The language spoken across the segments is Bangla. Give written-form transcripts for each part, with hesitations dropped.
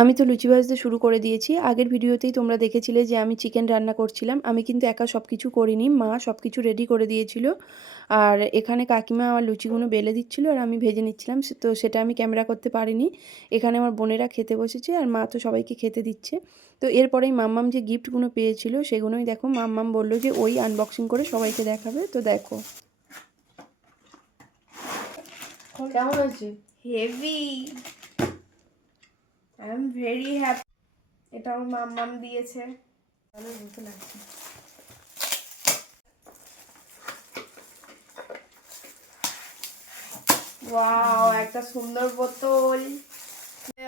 আমি তো লুচি ভাজতে শুরু করে দিয়েছি। আগের ভিডিওতেই তোমরা দেখেছিলে যে আমি চিকেন রান্না করছিলাম। আমি কিন্তু একা সব কিছু করিনি। মা সব কিছু রেডি করে দিয়েছিল। আর এখানে কাকিমা আমার লুচিগুলো বেলে দিচ্ছিল আর আমি ভেজে নিচ্ছিলাম। তো সেটা আমি ক্যামেরা করতে পারিনি। এখানে আমার বোনেরা খেতে বসেছে আর মা তো সবাইকে খেতে দিচ্ছে। তো এরপরেই মাম্মাম যে গিফটগুলো পেয়েছিল সেগুলোই দেখো মাম্মাম বলল যে ওই আনবক্সিং করে সবাইকে দেখাবে। তো দেখো কেমন হয়েছে? Heavy, I am very happy. এটা আমার মাম্মাম দিয়েছে। ভালো মতো লাগছে। ওয়াও, একটা সুন্দর বোতল।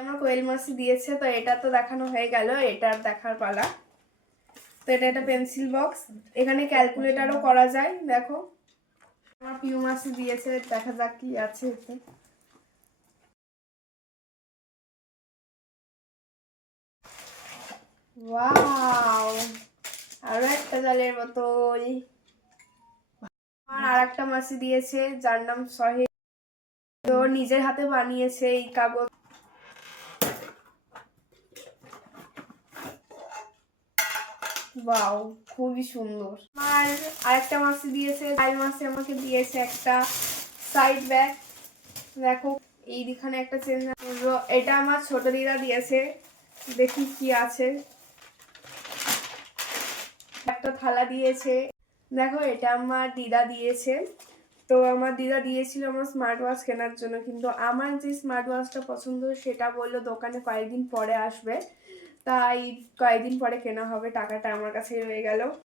আমার কোয়েল মাসি দিয়েছে। তো এটা তো দেখানো হয়ে গেল, এটার দেখার পালা। তো এটা একটা পেন্সিল বক্স, এখানে ক্যালকুলেটারও করা যায়। দেখো আমার পিউ মাসি দিয়েছে, দেখা যাক কি আছে এতে। ওয়াও, আরো একটা জলের বোতল। আর একটা মাসি দিয়েছে যার নাম সহেল। তো নিজের হাতে বানিয়েছে এই কাগজ। ওয়াও, খুবই সুন্দর। আর আরেকটা মাসি দিয়েছে, তাই মাসি আমাকে দিয়েছে একটা সাইড ব্যাগ। দেখো এইখানে একটা চেন। এটা আমার ছোট দিদা দিয়েছে, দেখি কি আছে। একটা থালা দিয়েছে। দেখো এটা আমার দিদা দিয়েছে। তো আমার দিদা দিয়েছিল আমার স্মার্ট ওয়াচ কেনার জন্য, কিন্তু আমার যে স্মার্ট ওয়াচটা পছন্দ সেটা বললো দোকানে কয়েকদিন পরে আসবে, তাই কয়েকদিন পরে কেনা হবে। টাকাটা আমার কাছে রয়ে গেল।